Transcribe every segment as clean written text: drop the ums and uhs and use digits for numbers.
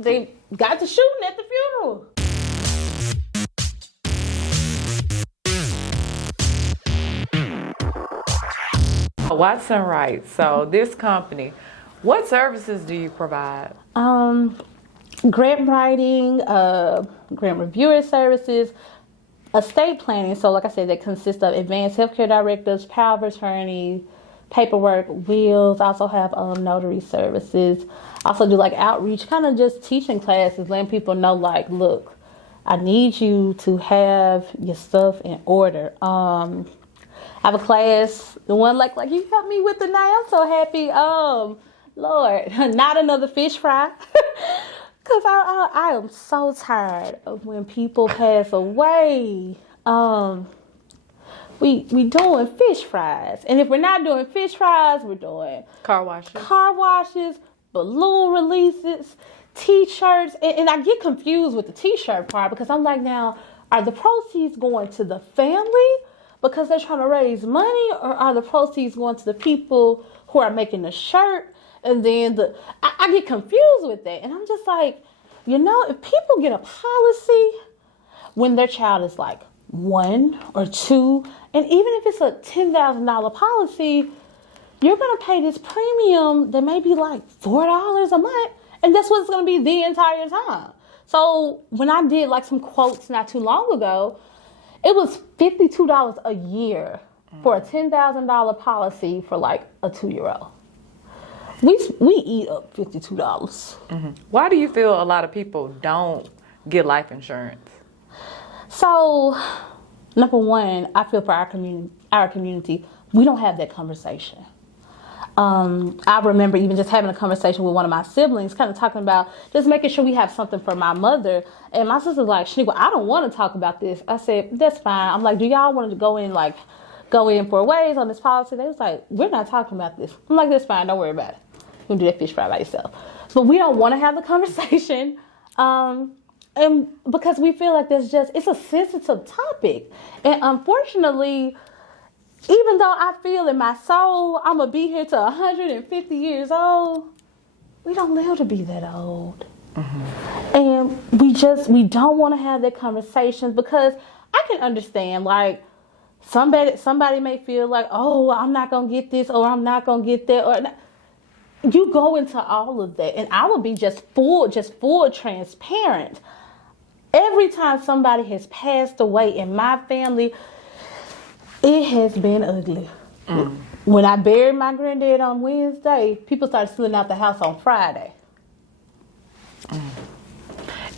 They got to shooting at the funeral. Watson writes, so this company, what services do you provide? Grant writing, grant reviewer services, estate planning. So like I said, that consists of advanced healthcare directives, power of attorney, paperwork, wills. I also have notary services. I also do like outreach, kind of just teaching classes, letting people know like, look, I need you to have your stuff in order. I have a class, the one like you helped me with tonight. I'm so happy. Lord, not another fish fry. Because I am so tired of when people pass away. We doing fish fries. And if we're not doing fish fries, we're doing Car washes, balloon releases, t-shirts. And I get confused with the t-shirt part because I'm like, now, are the proceeds going to the family because they're trying to raise money, or are the proceeds going to the people who are making the shirt? And then I get confused with that. And I'm just like, if people get a policy when their child is like 1 or 2, and even if it's a $10,000 policy, you're going to pay this premium that may be like $4 a month. And that's what it's going to be the entire time. So when I did like some quotes not too long ago, it was $52 a year for a $10,000 policy for like a 2-year-old. We eat up $52. Mm-hmm. Why do you feel a lot of people don't get life insurance? So, number one, I feel for our community, we don't have that conversation. I remember even just having a conversation with one of my siblings, kind of talking about just making sure we have something for my mother. And my sister's like, Schanaque, well, I don't want to talk about this. I said, that's fine. I'm like, do y'all want to go in for a ways on this policy? They was like, we're not talking about this. I'm like, that's fine. Don't worry about it. You can do that fish fry by yourself. But we don't want to have the conversation. And because we feel like it's a sensitive topic. And unfortunately, even though I feel in my soul, I'm going to be here to 150 years old, we don't live to be that old. Mm-hmm. And we don't want to have that conversation because I can understand, like, somebody may feel like, oh, I'm not going to get this, or I'm not going to get that, or you go into all of that. And I will be just full transparent. Every time somebody has passed away in my family, it has been ugly. Mm. When I buried my granddad on Wednesday, people started stealing out the house on Friday. Mm.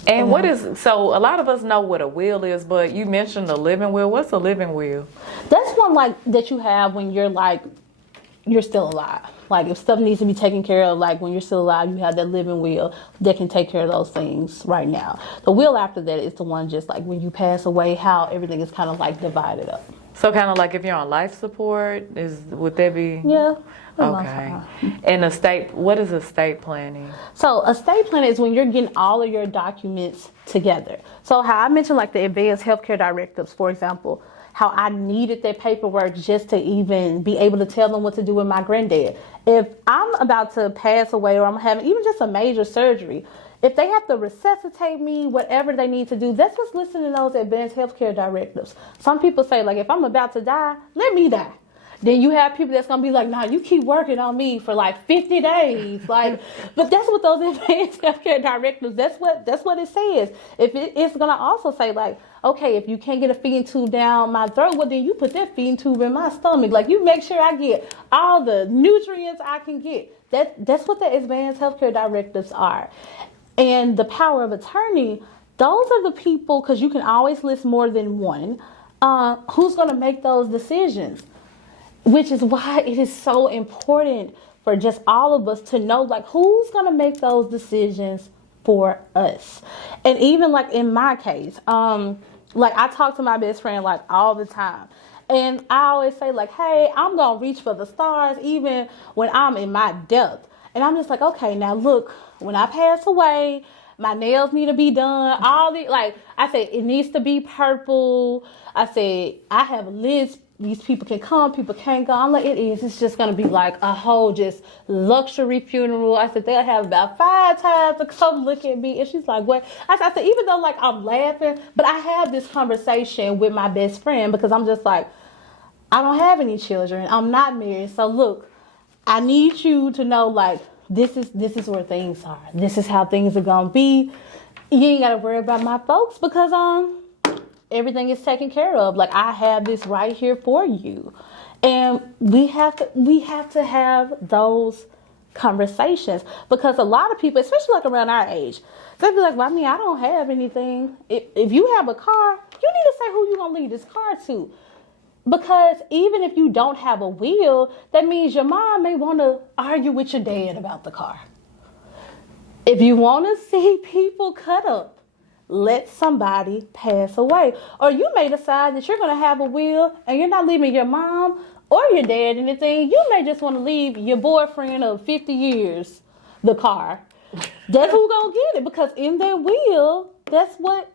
And so a lot of us know what a will is, but you mentioned a living will. What's a living will? That's one like that you have when you're still alive. Like if stuff needs to be taken care of, like when you're still alive, you have that living will that can take care of those things right now. The will after that is the one just like when you pass away, how everything is kind of like divided up. So kind of like if you're on life support, would that be? Yeah. Okay. And what is estate planning? So estate planning is when you're getting all of your documents together. So how I mentioned like the advanced healthcare directives, for example, how I needed that paperwork just to even be able to tell them what to do with my granddad. If I'm about to pass away or I'm having even just a major surgery, if they have to resuscitate me, whatever they need to do, that's what's listed in those advanced healthcare directives. Some people say, like, if I'm about to die, let me die. Then you have people that's going to be like, nah, you keep working on me for like 50 days. Like, but that's what those advanced healthcare directives, that's what it says. It's going to also say like, okay, if you can't get a feeding tube down my throat, well, then you put that feeding tube in my stomach. Like, you make sure I get all the nutrients I can get. That's what the advanced healthcare directives are. And the power of attorney, those are the people, because you can always list more than one, who's going to make those decisions. Which is why it is so important for just all of us to know, like, who's going to make those decisions for us. And even, like, in my case, like, I talk to my best friend, like, all the time. And I always say, like, hey, I'm going to reach for the stars even when I'm in my depth. And I'm just like, okay, now, look, when I pass away, my nails need to be done. All the, like, I say, it needs to be purple. I say, I have a list these people can come, people can't go. I'm like, it is. It's just gonna be like a whole just luxury funeral. I said they'll have about 5 times to come look at me, and she's like, what? I said even though like I'm laughing, but I have this conversation with my best friend because I'm just like, I don't have any children. I'm not married, so look, I need you to know like this is where things are. This is how things are gonna be. You ain't gotta worry about my folks because everything is taken care of. Like I have this right here for you. And we have to have those conversations because a lot of people, especially like around our age, they'll be like, well, I mean, I don't have anything. If you have a car, you need to say who you gonna leave this car to. Because even if you don't have a will, that means your mom may want to argue with your dad about the car. If you want to see people cut up, let somebody pass away. Or you may decide that you're going to have a will and you're not leaving your mom or your dad anything. You may just want to leave your boyfriend of 50 years the car. That's who's going to get it because in their will, that's what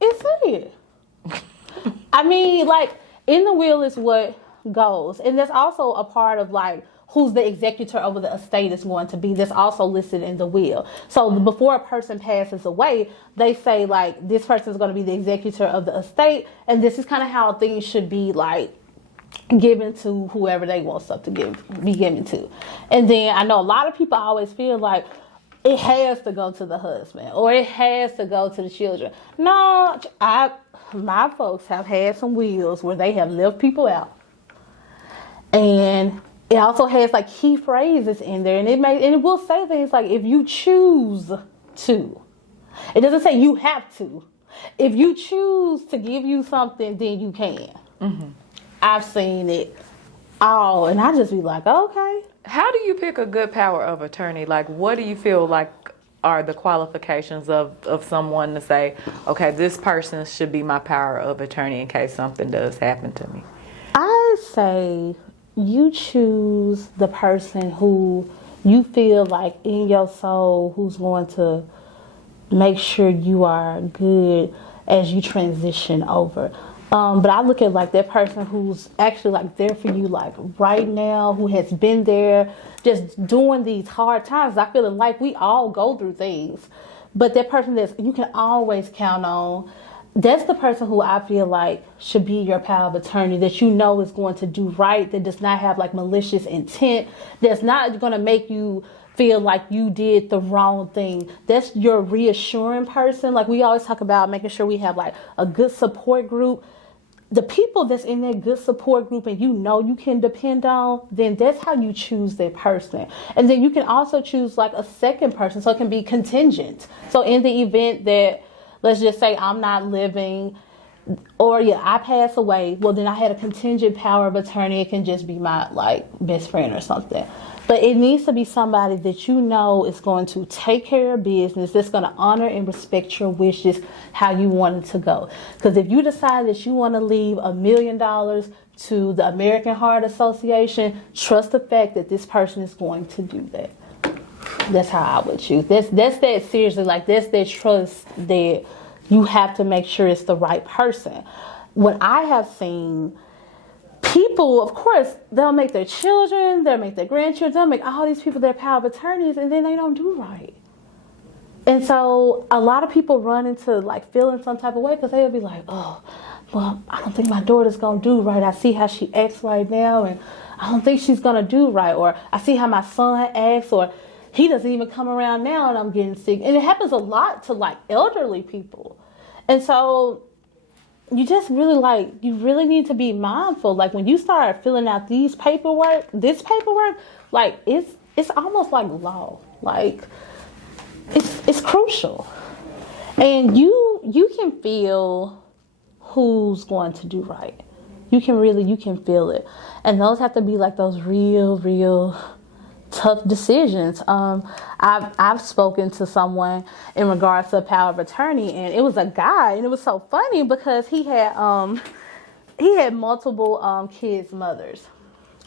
it said. I mean, like, in the will is what goes. And that's also a part of, like, who's the executor over the estate is going to be. That's also listed in the will. So before a person passes away, they say, like, this person is going to be the executor of the estate. And this is kind of how things should be, like, given to whoever they want stuff to be given to. And then I know a lot of people always feel like it has to go to the husband or it has to go to the children. No, my folks have had some wills where they have left people out. And it also has like key phrases in there, and it will say things like if you choose to. It doesn't say you have to. If you choose to give you something, then you can. Mm-hmm. I've seen it all, and I just be like, okay. How do you pick a good power of attorney? Like, what do you feel like are the qualifications of someone to say, okay, this person should be my power of attorney in case something does happen to me? I say you choose the person who you feel like in your soul who's going to make sure you are good as you transition over. But I look at like that person who's actually like there for you like right now, who has been there just during these hard times. I feel in life we all go through things, but that person that you can always count on, that's the person who I feel like should be your power of attorney, that you know is going to do right, that does not have like malicious intent, that's not going to make you feel like you did the wrong thing. That's your reassuring person. Like we always talk about making sure we have like a good support group. The people that's in that good support group and you know you can depend on, then that's how you choose that person. And then you can also choose like a second person, so it can be contingent. So in the event that, let's just say I'm not living or I pass away, well then I had a contingent power of attorney. It can just be my like best friend or something. But it needs to be somebody that you know is going to take care of business, that's going to honor and respect your wishes, how you want it to go. Because if you decide that you want to leave $1 million to the American Heart Association, trust the fact that this person is going to do that. That's how I would choose. That's that seriously, like that's that trust that you have to make sure it's the right person. What I have seen, people, of course, they'll make their children, they'll make their grandchildren, they'll make all these people their power of attorneys, and then they don't do right. And so a lot of people run into like feeling some type of way because they'll be like, oh, well, I don't think my daughter's going to do right. I see how she acts right now, and I don't think she's going to do right. Or I see how my son acts, or he doesn't even come around now and I'm getting sick. And it happens a lot to like elderly people. And so you just really you really need to be mindful. Like when you start filling out this paperwork, like it's almost like law. Like it's crucial. And you can feel who's going to do right. You can feel it. And those have to be like those real tough decisions. I've spoken to someone in regards to power of attorney, and it was a guy, and it was so funny because he had multiple kids' mothers.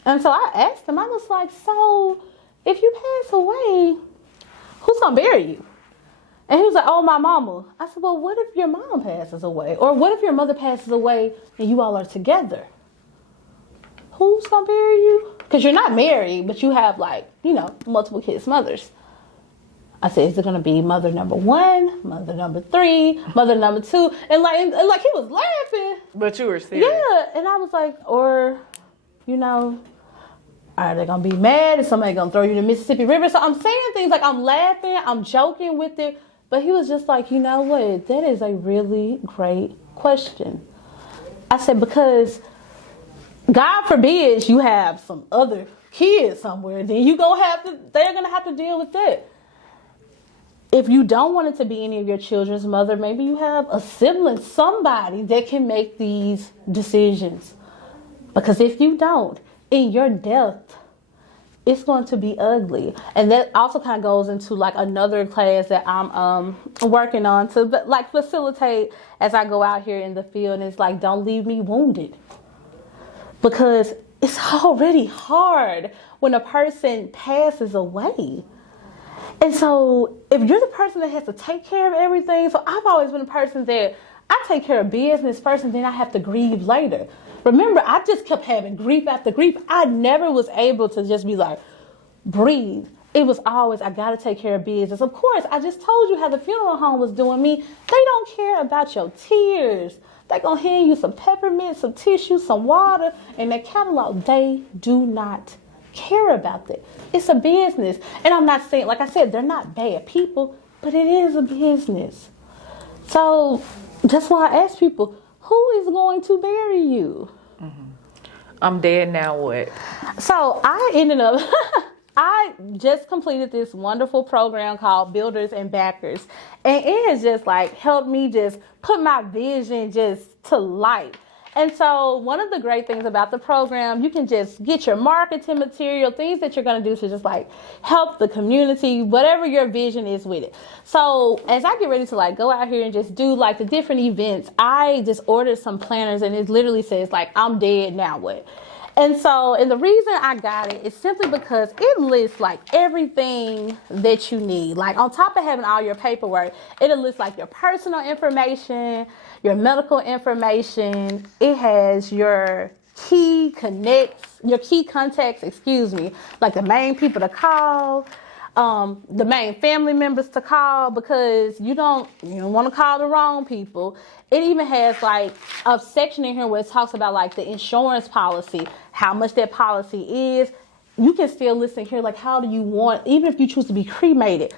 And so I asked him, I was like, so if you pass away, who's gonna bury you? And he was like, oh, my mama. I said, well, what if your mom passes away? Or what if your mother passes away and you all are together? who's gonna bury you? Because you're not married, but you have like, multiple kids' mothers. I said, is it gonna be mother number 1, mother number 3, mother number 2? And like he was laughing. But you were serious. Yeah, and I was like, or, are they gonna be mad? Is somebody gonna throw you in the Mississippi River? So I'm saying things like I'm laughing, I'm joking with it, but he was just like, you know what? That is a really great question. I said, because God forbid you have some other kids somewhere, then they're gonna have to deal with that. If you don't want it to be any of your children's mother, maybe you have a sibling, somebody that can make these decisions. Because if you don't, in your death, it's going to be ugly. And that also kind of goes into like another class that I'm working on to like facilitate as I go out here in the field. And it's like, don't leave me wounded. Because it's already hard when a person passes away. And so if you're the person that has to take care of everything, so I've always been a person that I take care of business first and then I have to grieve later. Remember, I just kept having grief after grief. I never was able to just be like, breathe. It was always, I got to take care of business. Of course, I just told you how the funeral home was doing me. They don't care about your tears. They're going to hand you some peppermint, some tissue, some water, and their catalog. They do not care about that. It's a business. And I'm not saying, like I said, they're not bad people, but it is a business. So that's why I ask people, who is going to bury you? I'm dead, now what? So I ended up, I just completed this wonderful program called Builders and Backers. And it has just like helped me just put my vision just to life. And so one of the great things about the program, you can just get your marketing material, things that you're going to do to just like help the community, whatever your vision is with it. So as I get ready to like go out here and just do like the different events, I just ordered some planners and it literally says like, I'm dead, now what? And the reason I got it is simply because it lists like everything that you need. Like on top of having all your paperwork, it'll list like your personal information, your medical information. It has your key contacts, like the main people to call, the main family members to call, because you don't want to call the wrong people. It even has like a section in here where it talks about like the insurance policy, how much that policy is. You can still listen here, like how do you want, even if you choose to be cremated,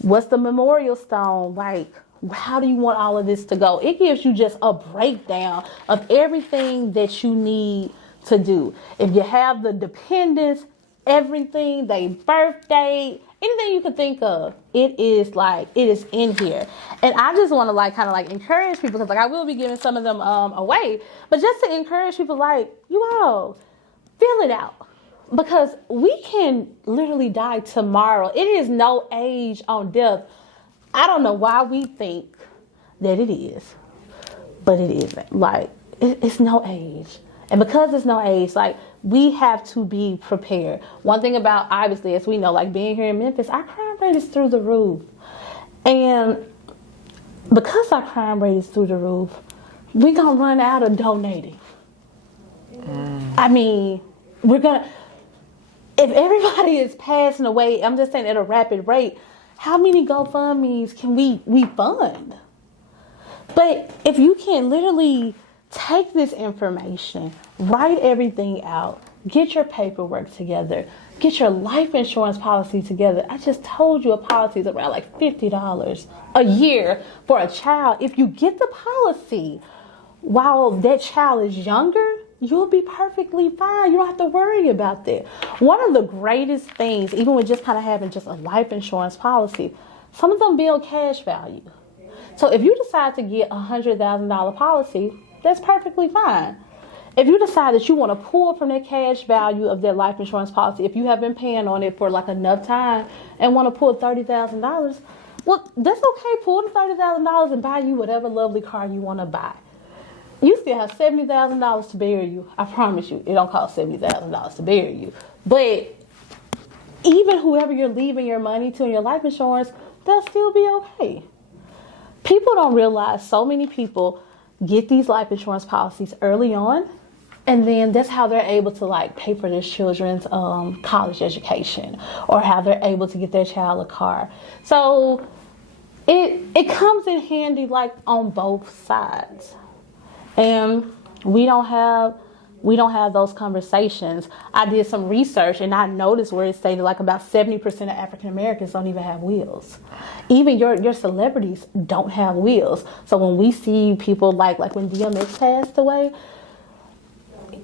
what's the memorial stone, like how do you want all of this to go? It gives you just a breakdown of everything that you need to do. If you have the dependents, everything, their birthday, anything you could think of, it is in here. And I just want to like kind of like encourage people, because like I will be giving some of them away, but just to encourage people, like, you all fill it out, because we can literally die tomorrow. It is no age on death. I don't know why we think that it is, but it isn't. Like it's no age. And because there's no age, like, we have to be prepared. One thing about, obviously, as we know, like being here in Memphis, our crime rate is through the roof. And because our crime rate is through the roof, we're going to run out of donating. I mean, if everybody is passing away, I'm just saying at a rapid rate, how many GoFundMes can we fund? But if you can literally take this information, write everything out, get your paperwork together, get your life insurance policy together. I just told you a policy is around like $50 a year for a child. If you get the policy while that child is younger, you'll be perfectly fine. You don't have to worry about that. One of the greatest things, even with just kind of having just a life insurance policy, some of them build cash value. So if you decide to get a $100,000 policy, that's perfectly fine. If you decide that you want to pull from that cash value of that life insurance policy, if you have been paying on it for like enough time and want to pull $30,000, well, that's okay. Pull the $30,000 and buy you whatever lovely car you want to buy. You still have $70,000 to bury you. I promise you, it don't cost $70,000 to bury you. But even whoever you're leaving your money to in your life insurance, they'll still be okay. People don't realize so many people get these life insurance policies early on And then that's how they're able to like pay for their children's college education, or how they're able to get their child a car. So it comes in handy like on both sides. And we don't have those conversations. I did some research and I noticed where it stated like about 70% of African Americans don't even have wills. Even your celebrities don't have wills. So when we see people like when DMX passed away,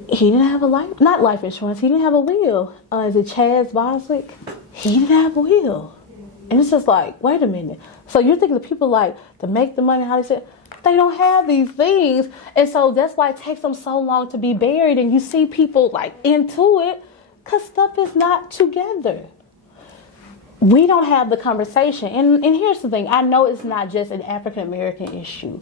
he didn't have not life insurance, he didn't have a will. Is it Chaz Boswick? He didn't have a will. And it's just like, wait a minute. So you're thinking of people like to make the money, how they say, they don't have these things. And so that's why it takes them so long to be buried. And you see people like into it because stuff is not together. We don't have the conversation. And here's the thing. I know it's not just an African American issue,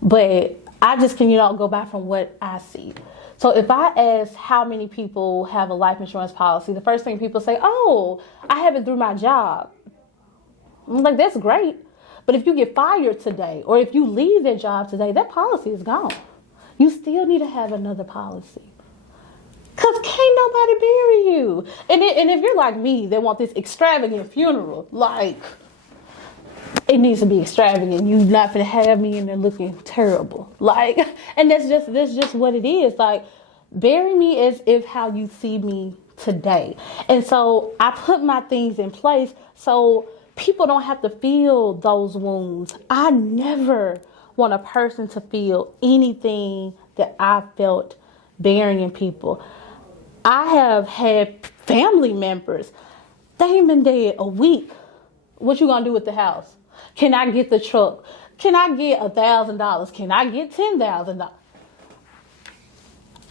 but I just can, go by from what I see. So if I ask how many people have a life insurance policy, the first thing people say, oh, I have it through my job. I'm like, that's great. But if you get fired today, or if you leave that job today, that policy is gone. You still need to have another policy. Because can't nobody bury you. And if you're like me, they want this extravagant funeral, like, it needs to be extravagant. You're not going to have me in there looking terrible. Like, and that's just what it is. Like, bury me as if how you see me today. And so I put my things in place so people don't have to feel those wounds. I never want a person to feel anything that I felt burying people. I have had family members, they ain't been dead a week. What you gonna do with the house? Can I get the truck? Can I get $1,000? Can I get $10,000?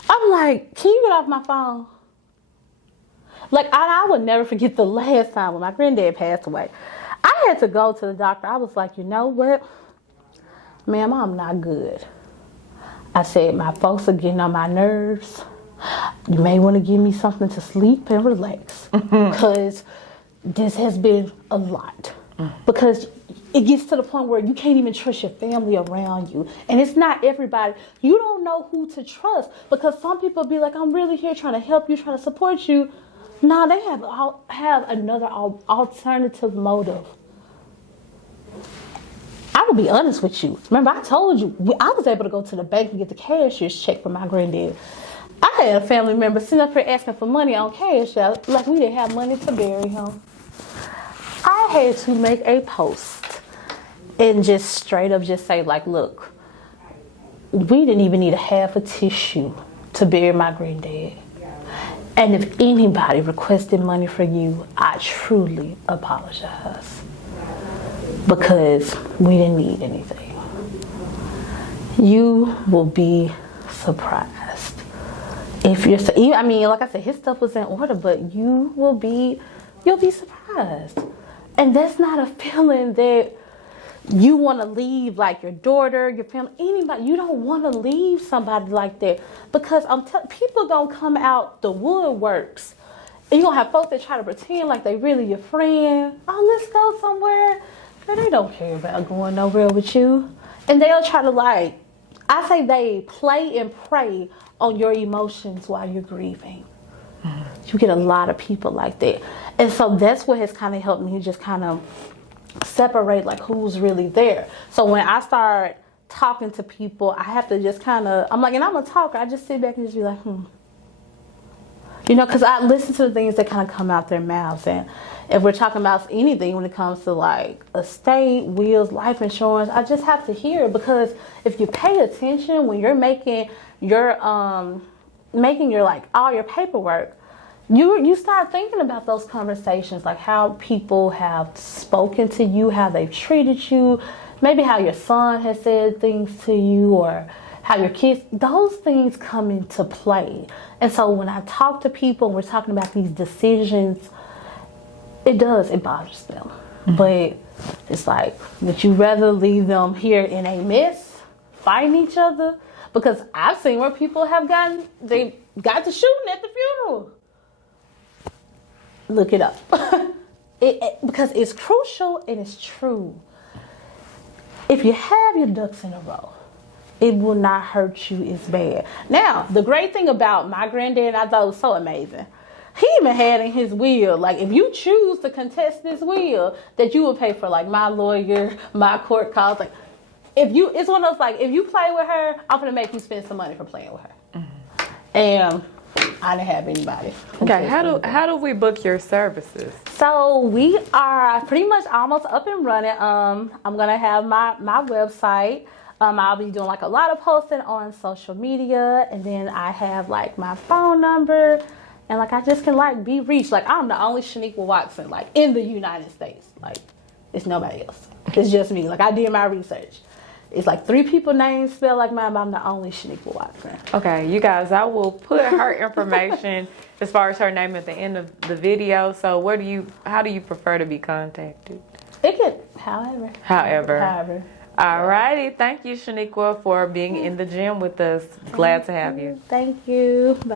I'm like, can you get off my phone? Like, I would never forget the last time when my granddad passed away. I had to go to the doctor. I was like, you know what? Ma'am, I'm not good. I said, my folks are getting on my nerves. You may want to give me something to sleep and relax. Because this has been a lot. Because it gets to the point where you can't even trust your family around you. And it's not everybody. You don't know who to trust. Because some people be like, I'm really here trying to help you, trying to support you. No, they have another alternative motive. I will be honest with you. Remember, I told you, I was able to go to the bank and get the cashier's check for my granddad. I had a family member sitting up here asking for money on cash out, like we didn't have money to bury him. I had to make a post and just straight up just say, like, look, we didn't even need a half a tissue to bury my granddad. And if anybody requested money for you, I truly apologize. Because we didn't need anything. You will be surprised. If you're, I mean, like I said, his stuff was in order, but you'll be surprised. And that's not a feeling that you want to leave, like your daughter, your family, anybody. You don't want to leave somebody like that, because people gonna come out the woodworks. And you're gonna have folks that try to pretend like they really your friend. Oh, let's go somewhere. Girl, they don't care about going nowhere with you. And they'll try to I say they play and prey on your emotions while you're grieving. You get a lot of people like that. And so that's what has kind of helped me just kind of separate like who's really there. So when I start talking to people, I have to just kind of, I'm a talker. I just sit back and just be like, because I listen to the things that kind of come out their mouths. And if we're talking about anything when it comes to like estate, wills, life insurance, I just have to hear it, because if you pay attention when you're making your like all your paperwork, you start thinking about those conversations, like how people have spoken to you, how they've treated you, maybe how your son has said things to you, or how your kids, those things come into play. And so when I talk to people and we're talking about these decisions, it bothers them. Mm-hmm. But it's like, would you rather leave them here in a mess, fighting each other? Because I've seen where people they got to shooting at the funeral. Look it up. Because it's crucial and it's true. If you have your ducks in a row, it will not hurt you as bad. Now, the great thing about my granddad, I thought it was so amazing. He even had in his will, like, if you choose to contest this will, that you will pay for, like, my lawyer, my court costs. Like, it's one of those, like, if you play with her, I'm gonna make you spend some money for playing with her. And I didn't have anybody. Okay, how do we book your services? So we are pretty much almost up and running. I'm gonna have my website. I'll be doing like a lot of posting on social media, and then I have like my phone number, and like I just can like be reached. Like I'm the only Schanaque Watson like in the United States. Like it's nobody else. It's just me. Like I did my research. It's like 3 people names spelled like mine, but I'm the only Schanaque Watson. Okay, you guys, I will put her information as far as her name at the end of the video. So how do you prefer to be contacted? It can, however. All righty. Thank you, Schanaque, for being in the gym with us. Glad to have you. Thank you. Bye.